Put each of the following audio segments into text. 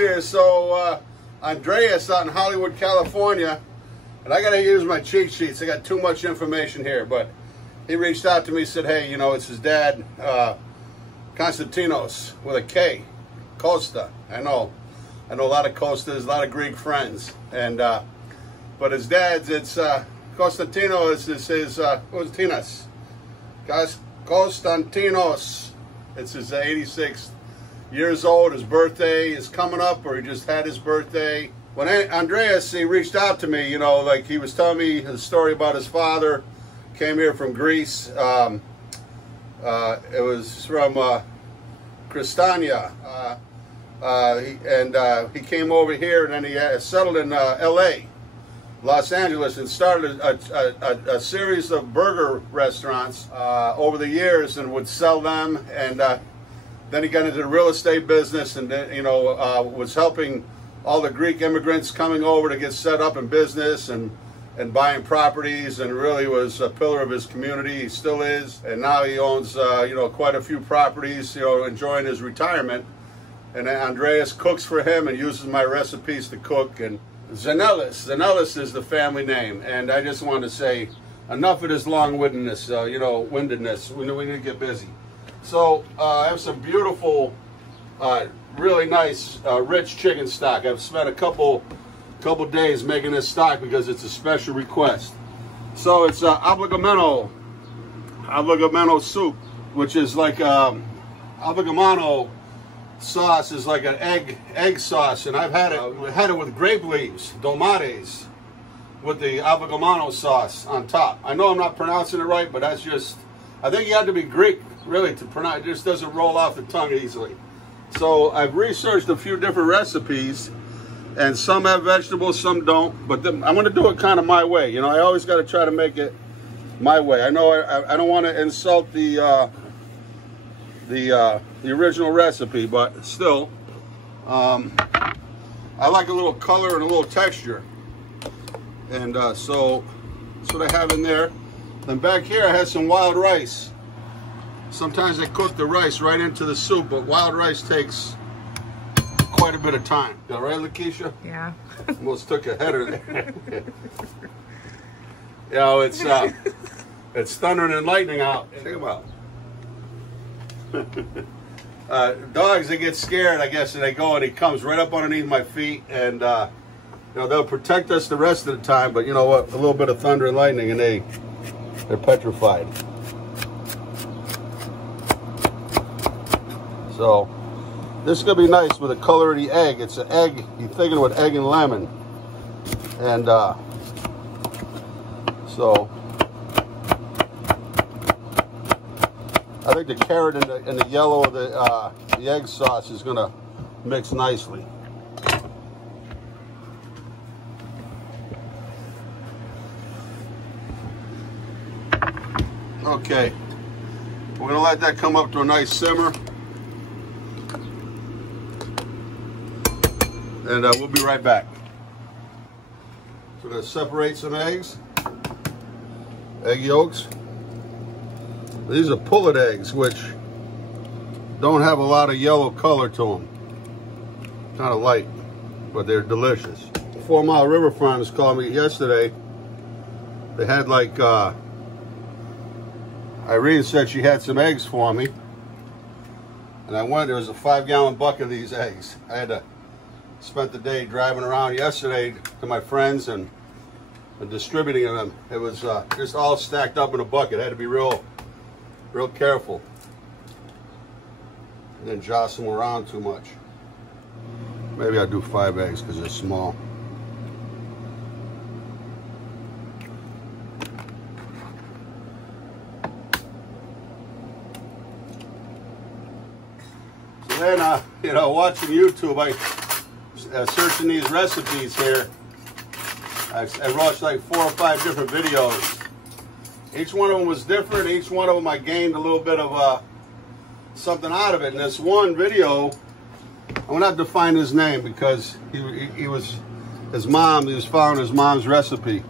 here. So Andreas out in Hollywood, California, and I gotta use my cheat sheets. I got too much information here, but he reached out to me, said, hey, you know, it's his dad, Konstantinos with a K, Costa. I know a lot of Costas, a lot of Greek friends, and but his dad's, it's Konstantinos is his Konstantinos. It's his 86th years old. His birthday is coming up, or he just had his birthday. When Andreas, he reached out to me, you know, like he was telling me a story about his father. Came here from Greece. It was from Kastania. He came over here, and then he settled in L.A., Los Angeles, and started a series of burger restaurants over the years, and would sell them. And then he got into the real estate business, and then, you know, was helping all the Greek immigrants coming over to get set up in business and buying properties, and really was a pillar of his community. He still is, and now he owns you know, quite a few properties, you know, enjoying his retirement. And Andreas cooks for him and uses my recipes to cook. And Zinelis is the family name. And I just wanted to say, enough of this long-windedness, you know, windedness. We need to get busy. So I have some beautiful, really nice, rich chicken stock. I've spent a couple days making this stock because it's a special request. So it's Avgolemono soup, which is like Avgolemono sauce is like an egg sauce, and I've had it with grape leaves, tomates, with the Avgolemono sauce on top. I know I'm not pronouncing it right, but that's just, I think you have to be Greek really to pronounce. It just doesn't roll off the tongue easily. So I've researched a few different recipes, and some have vegetables, some don't, but I'm going to do it kind of my way. You know, I always got to try to make it my way. I know I don't want to insult the original recipe, but still, I like a little color and a little texture, and so that's what I have in there. Then back here I have some wild rice. Sometimes I cook the rice right into the soup, but wild rice takes quite a bit of time. Is that right, Lakeisha? Yeah. Almost took a header there. You know, it's thundering and lightning out. Check them out. Dogs, they get scared, I guess, and they go, and he comes right up underneath my feet, and you know, they'll protect us the rest of the time, but you know what, a little bit of thunder and lightning and they're petrified. So this is gonna be nice with the color of the egg. It's an egg, you're thinking with egg and lemon, and so I think the carrot and the yellow of the egg sauce is gonna mix nicely. Okay, we're gonna let that come up to a nice simmer, and we'll be right back. So we're gonna separate some egg yolks. These are pullet eggs, which don't have a lot of yellow color to them. Kind of light, but they're delicious. 4 Mile River Farms called me yesterday. They had like, Irene said she had some eggs for me. And I went, there was a 5-gallon bucket of these eggs. I had to spend the day driving around yesterday to my friends and distributing them. It was just all stacked up in a bucket. I had to be real careful. And then jostle them around too much. Maybe I'll do 5 eggs because they're small. So then, you know, watching YouTube, I searching these recipes here. I watched like 4 or 5 different videos. Each one of them was different. Each one of them I gained a little bit of something out of it. In this one video, I'm gonna have to find his name because he was his mom. He was following his mom's recipe.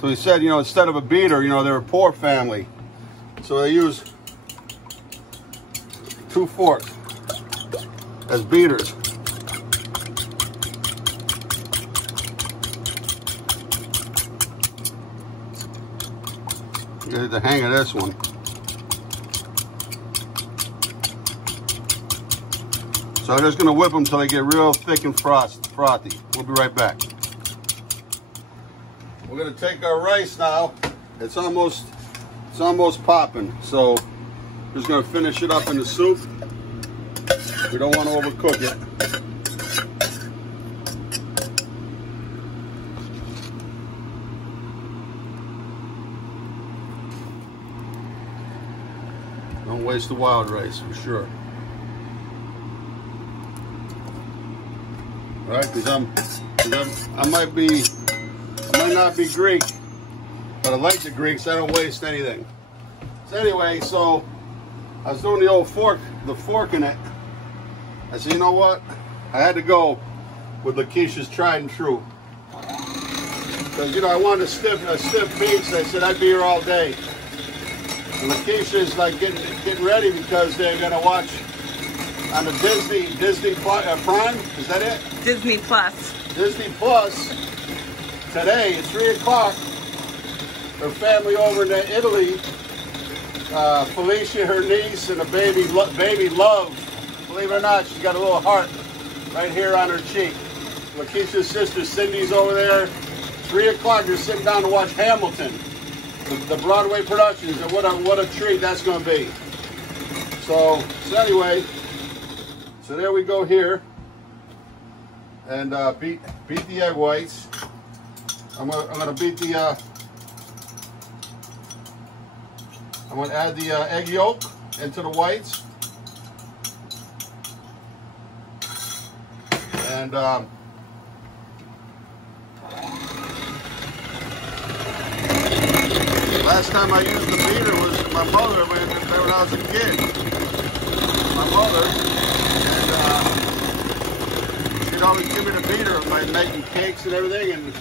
So he said, you know, instead of a beater, you know, they're a poor family, so they use 2 forks as beaters. Get the hang of this one. So I'm just gonna whip them until they get real thick and frothy. We'll be right back. We're gonna take our rice now. It's almost popping. So just gonna finish it up in the soup. We don't want to overcook it. Don't waste the wild rice for sure. All right, because I might not be Greek, but I like the Greeks. I don't waste anything. So anyway, so I was doing the old fork in it. I said, you know what? I had to go with Lakeisha's tried and true. Because, you know, I wanted a stiff piece. I said I'd be here all day. And Lakeisha's like getting ready because they're gonna watch on the Disney Prime. Is that it? Disney Plus. Disney Plus. Today at 3 o'clock. Her family over in Italy. Felicia, her niece, and a baby Love. Believe it or not, she's got a little heart right here on her cheek. Lakeisha's sister Cindy's over there. 3 o'clock, they're sitting down to watch Hamilton, the Broadway productions, and what a treat that's going to be. So anyway, so there we go here, and beat the egg whites. I'm gonna beat the. I'm gonna add the egg yolk into the whites. And last time I used the beater was my mother when I was a kid. My mother, and she'd always give me the beater by making cakes and everything, and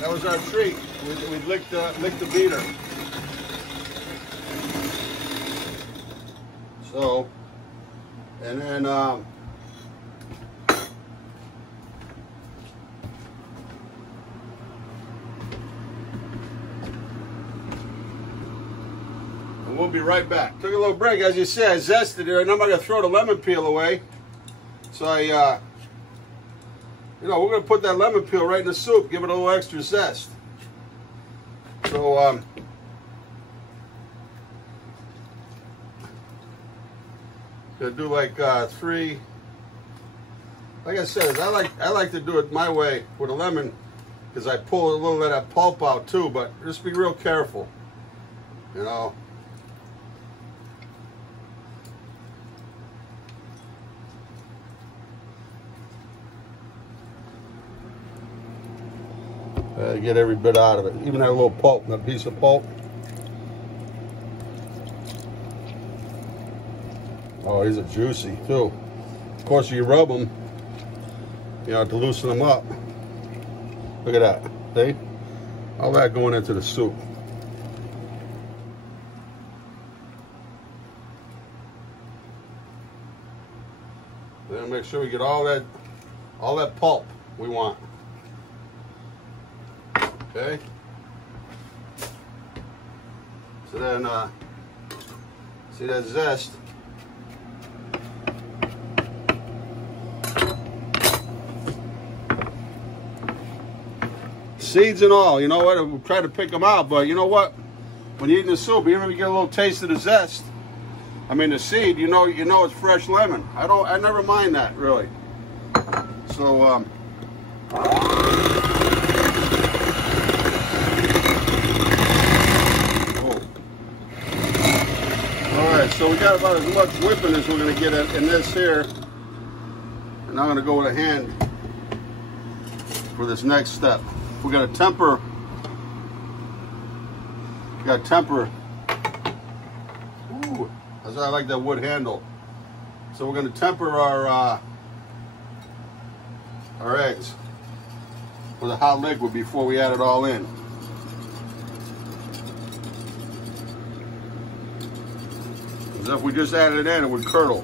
that was our treat. We'd lick the beater. So, and then. We'll be right back. Took a little break, as you see. I zested it, and I'm not gonna throw the lemon peel away. So you know, we're gonna put that lemon peel right in the soup, give it a little extra zest. So gonna do like 3. Like I said, I like to do it my way with a lemon, because I pull a little of that pulp out too. But just be real careful, you know. Get every bit out of it, even that little pulp, that piece of pulp. Oh, these are juicy too. Of course, you rub them, you know, to loosen them up. Look at that. See? All that going into the soup. Then make sure we get all that pulp we want. Okay. So then, see that zest? Seeds and all, you know what? We'll try to pick them out, but you know what? When you're eating the soup, even if you get a little taste of the zest, I mean the seed, you know it's fresh lemon. I never mind that really. So so we got about as much whipping as we're going to get in this here. And I'm going to go with a hand for this next step. We're going to temper. We got to temper. Ooh, I like that wood handle. So we're going to temper our eggs with a hot liquid before we add it all in. If we just added it in, it would curdle.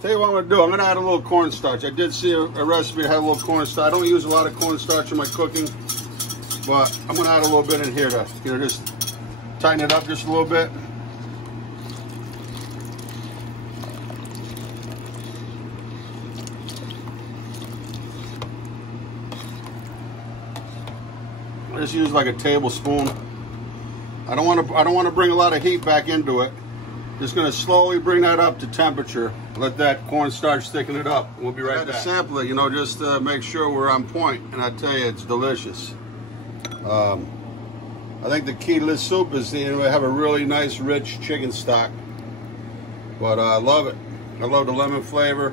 Tell you what I'm going to do. I'm going to add a little cornstarch. I did see a recipe that had a little cornstarch. I don't use a lot of cornstarch in my cooking, but I'm going to add a little bit in here to, you know, just tighten it up just a little bit. I just use like a tablespoon. I don't want to bring a lot of heat back into it. Just going to slowly bring that up to temperature. Let that cornstarch thicken it up. We'll be right back. Sample it, you know, just to make sure we're on point. And I tell you, it's delicious. I think the key to this soup is to have a really nice, rich chicken stock. But I love it. I love the lemon flavor.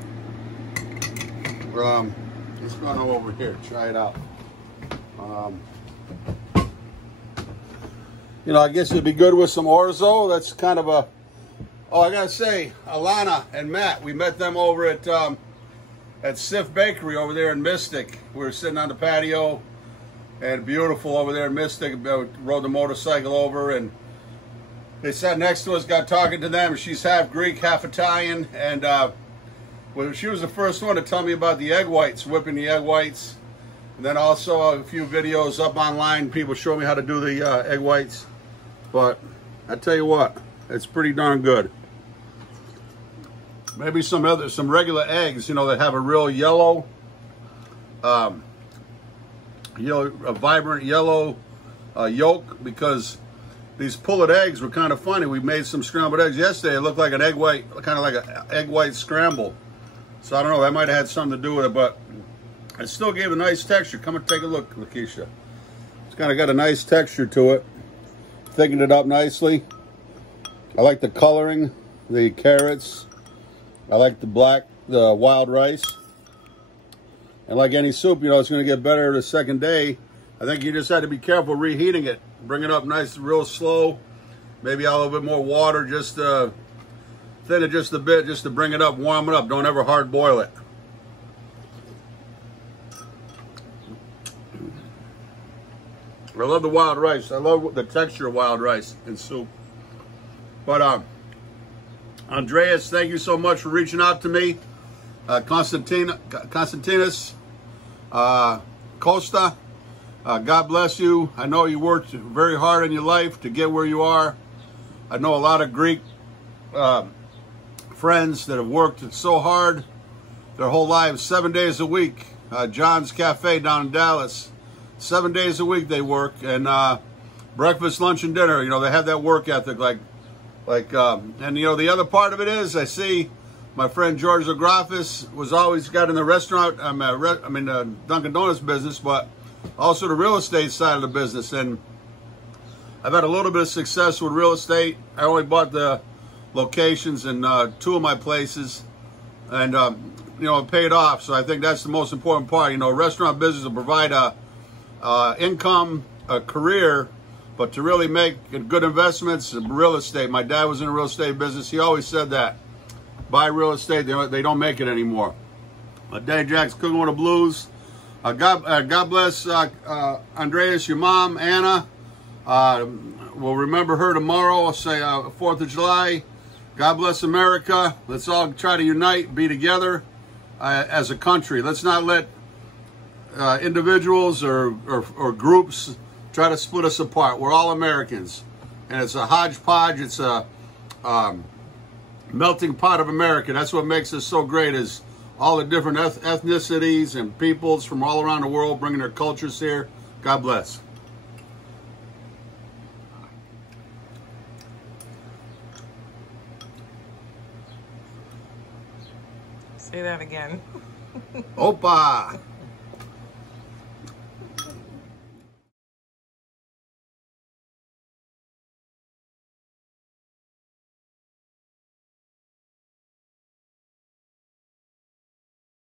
Let's go on over here. Try it out. You know, I guess it'd be good with some orzo. That's kind of a... Oh, I gotta say, Alana and Matt, we met them over at Sif Bakery over there in Mystic. We were sitting on the patio, and beautiful over there in Mystic. Rode the motorcycle over, and they sat next to us, got talking to them. She's half Greek, half Italian, and well, she was the first one to tell me about the egg whites, whipping the egg whites. And then also a few videos up online, people show me how to do the egg whites. But I tell you what, it's pretty darn good. Maybe some regular eggs, you know, that have a real yellow, a vibrant yellow yolk, because these pullet eggs were kind of funny. We made some scrambled eggs yesterday. It looked like an egg white, kind of like an egg white scramble. So I don't know, that might have had something to do with it, but it still gave a nice texture. Come and take a look, Lakeisha. It's kind of got a nice texture to it. Thickened it up nicely. I like the coloring, the carrots. I like the wild rice. And like any soup, you know, it's going to get better the second day. I think you just had to be careful reheating it. Bring it up nice, real slow. Maybe a little bit more water, just thin it just a bit, just to bring it up, warm it up. Don't ever hard boil it. I love the wild rice. I love the texture of wild rice in soup. But Andreas, thank you so much for reaching out to me. Konstantinos, Costa, God bless you. I know you worked very hard in your life to get where you are. I know a lot of Greek friends that have worked so hard their whole lives, 7 days a week. John's Cafe down in Dallas. 7 days a week they work, and breakfast, lunch, and dinner. You know, they have that work ethic, and you know, the other part of it is, I see my friend George Zagrafis was always got in the restaurant, Dunkin' Donuts business, but also the real estate side of the business. And I've had a little bit of success with real estate. I only bought the locations in 2 of my places, and you know, it paid off. So I think that's the most important part. You know, restaurant business will provide a income, a career, but to really make good investments, real estate. My dad was in the real estate business. He always said that. Buy real estate, they don't make it anymore. Daddy Jack's cooking with the blues. God bless Andreas, your mom, Anna. We'll remember her tomorrow. I'll say 4th of July. God bless America. Let's all try to unite, be together as a country. Let's not let individuals or groups try to split us apart. We're all Americans, and it's a hodgepodge. It's a melting pot of America. That's what makes us so great, is all the different ethnicities and peoples from all around the world bringing their cultures here. God bless. Say that again. Opa!